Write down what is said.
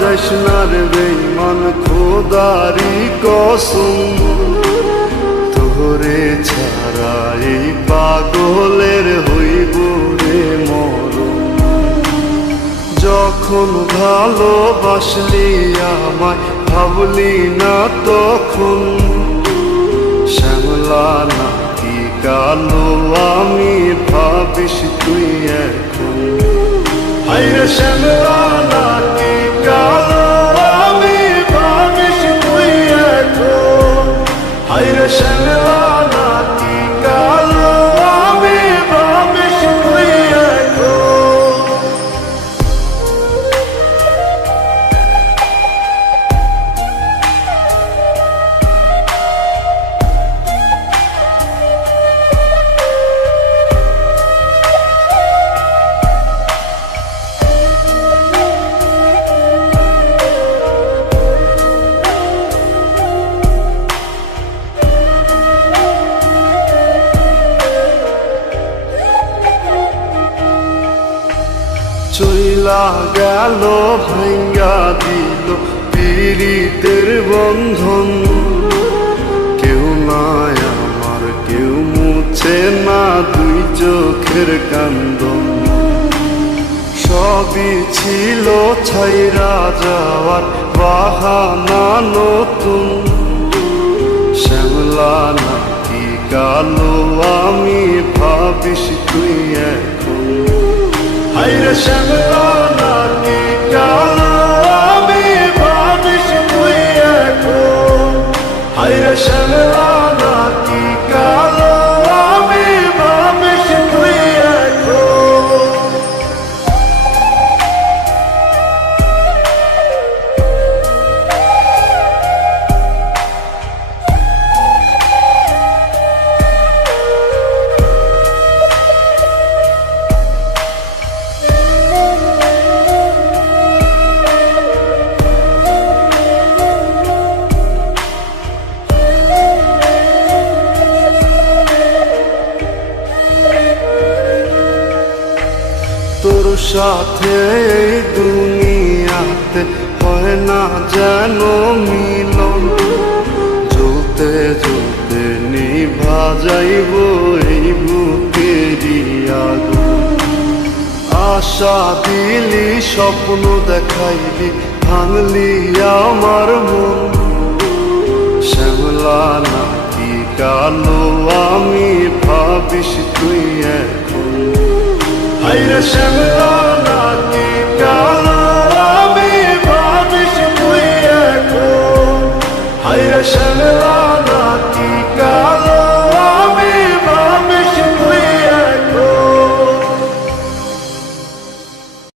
যাইস না রে বেঈমান খোদারি কসম, তোরে ছাড়া এই পাগলের হইব রে মরণ। যখন ভালোবাসলি আমায় ভাবলি না তখন, শ্যামলা নাকি কালো আমি ভাবিস তুই এখন। হায়রে শ্যামলা নাকি কালো আমি ভাবিস তুই এখন। হায়রে শ্যামলা নাকি কালো আমি ভাবিস তুই এখন। চইলা গেল ভাঙ্গা দিল পীড়িতের বন্ধন, কেউ নাই আমার কেউ মুছে না দুই চোখের কান্দন। সবই ছিল ছাইরা যাওয়ার বাহানা নতুন, শ্যামলা নাকি কালো আমি ভাবিস তুই এখন। হায়রে শ্যামলা নাকি কালো আমি ভাবিস তুই এখন। হায়রে শ্যামলা নাকি কালো আমি ভাবিস তুই এখন। তোর সাথে এই দুনিয়াতে হয় না যেন মিলন, জ্বলতে জ্বলতে নিভা যাইব এই বুকেরই আগুন। আশা দিলি স্বপ্ন দেখাইলি ভাঙলি আমার মন, শ্যামলা নাকি কালো আমি ভাবিস তুই এখন। হায়রে শ্যামলা